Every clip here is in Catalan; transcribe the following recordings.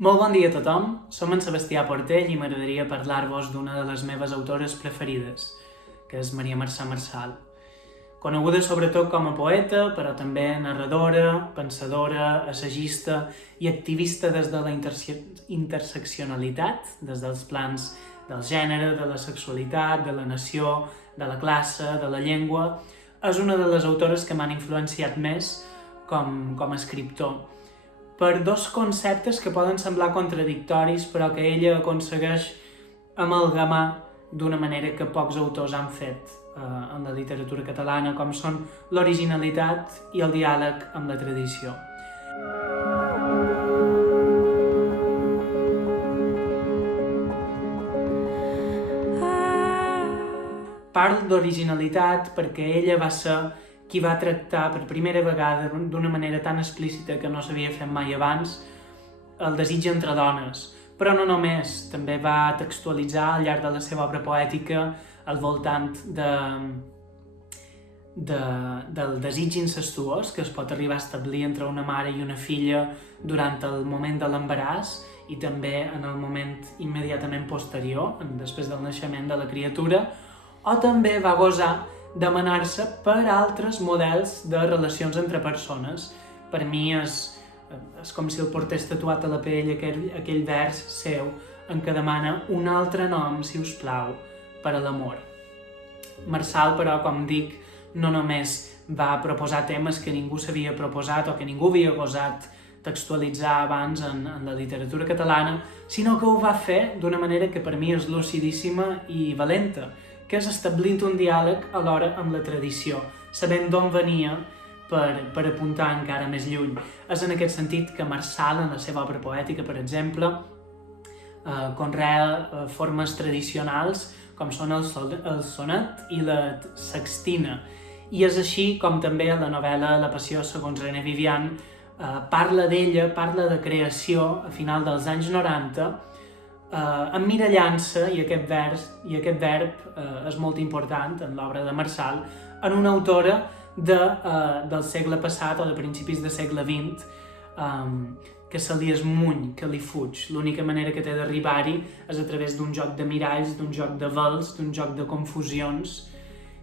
Molt bon dia a tothom, som en Sebastià Portell i m'agradaria parlar-vos d'una de les meves autores preferides, que és Maria Mercè Marçal. Coneguda sobretot com a poeta, però també narradora, pensadora, assagista i activista des de la interseccionalitat, des dels plans del gènere, de la sexualitat, de la nació, de la classe, de la llengua, és una de les autores que m'han influenciat més com a escriptor, per dos conceptes que poden semblar contradictoris, però que ella aconsegueix amalgamar d'una manera que pocs autors han fet en la literatura catalana, com són l'originalitat i el diàleg amb la tradició. Parlo d'originalitat perquè ella va ser qui va tractar per primera vegada d'una manera tan explícita que no s'havia fet mai abans el desig entre dones, però no només, també va textualitzar al llarg de la seva obra poètica al voltant del desig incestuós que es pot arribar a establir entre una mare i una filla durant el moment de l'embaràs i també en el moment immediatament posterior, després del naixement de la criatura, o també va gosar demanar-se per altres models de relacions entre persones. Per mi és com si el portés tatuat a la pell aquell vers seu en què demana un altre nom, si us plau, per a l'amor. Marçal, però, com dic, no només va proposar temes que ningú s'havia proposat o que ningú havia gosat textualitzar abans en la literatura catalana, sinó que ho va fer d'una manera que per mi és lucidíssima i valenta, que és establint un diàleg alhora amb la tradició, sabent d'on venia per apuntar encara més lluny. És en aquest sentit que Marçal, en la seva obra poètica, per exemple, conrea formes tradicionals com són el sonet i la sextina. I és així com també la novel·la La passió segons René Vivian parla d'ella, parla de creació a final dels anys 90, emmirallant-se, i aquest verb és molt important en l'obra de Marçal, en una autora del segle passat o de principis del segle XX, que se li esmuny, que li fuig. L'única manera que té d'arribar-hi és a través d'un joc de miralls, d'un joc de vels, d'un joc de confusions,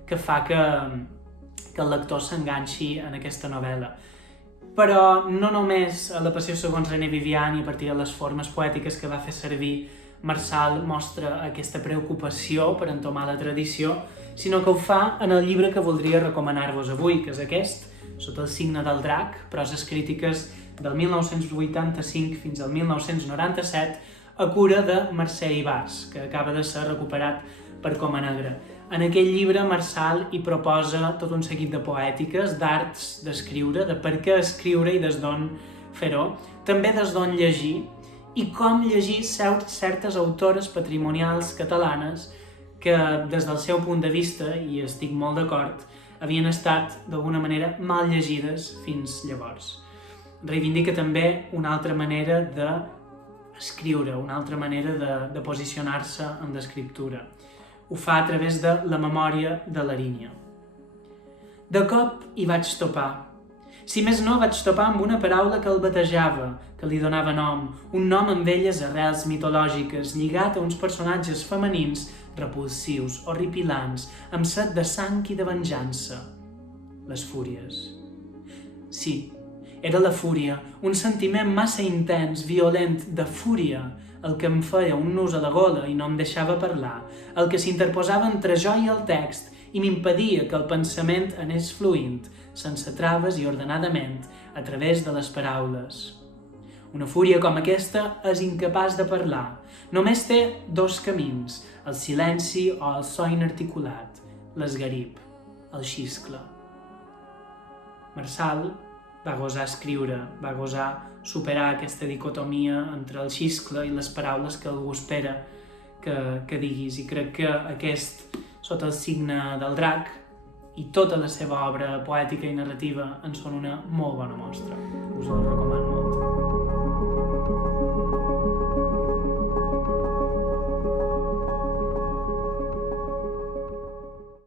que fa que el lector s'enganxi en aquesta novel·la. Però no només a La passió segons René Vivian i a partir de les formes poètiques que va fer servir, Marçal mostra aquesta preocupació per entomar la tradició, sinó que ho fa en el llibre que voldria recomanar-vos avui, que és aquest, Sota el signe del drac, proses crítiques del 1985 fins al 1997, a cura de Mercè Ibars, que acaba de ser recuperat per Coma Negra. En aquell llibre, Marçal hi proposa tot un seguit de poètiques, d'arts d'escriure, de per què escriure i des d'on fer-ho, també des d'on llegir, i com llegir certes autores patrimonials catalanes que, des del seu punt de vista, i estic molt d'acord, havien estat d'alguna manera mal llegides fins llavors. Reivindica també una altra manera d'escriure, una altra manera de posicionar-se en l'escriptura. Ho fa a través de la memòria de l'Arínia. De cop hi vaig topar. Si més no, vaig topar amb una paraula que el batejava, que li donava nom, un nom amb velles arrels mitològiques, lligat a uns personatges femenins repulsius, horripilants, amb set de sang i de venjança. Les fúries. Sí, era la fúria, un sentiment massa intens, violent, de fúria, el que em feia un nus a la gola i no em deixava parlar, el que s'interposava entre jo i el text i m'impedia que el pensament anés fluint, sense traves i ordenadament, a través de les paraules. Una fúria com aquesta és incapaç de parlar. Només té dos camins, el silenci o el so inarticulat, l'esgarip, el xiscle. Marçal va gosar escriure, va gosar superar aquesta dicotomia entre el xiscle i les paraules que algú espera que diguis, i crec que aquest, Sota el signe del drac, i tota la seva obra poètica i narrativa en són una molt bona mostra. Us el recomano molt.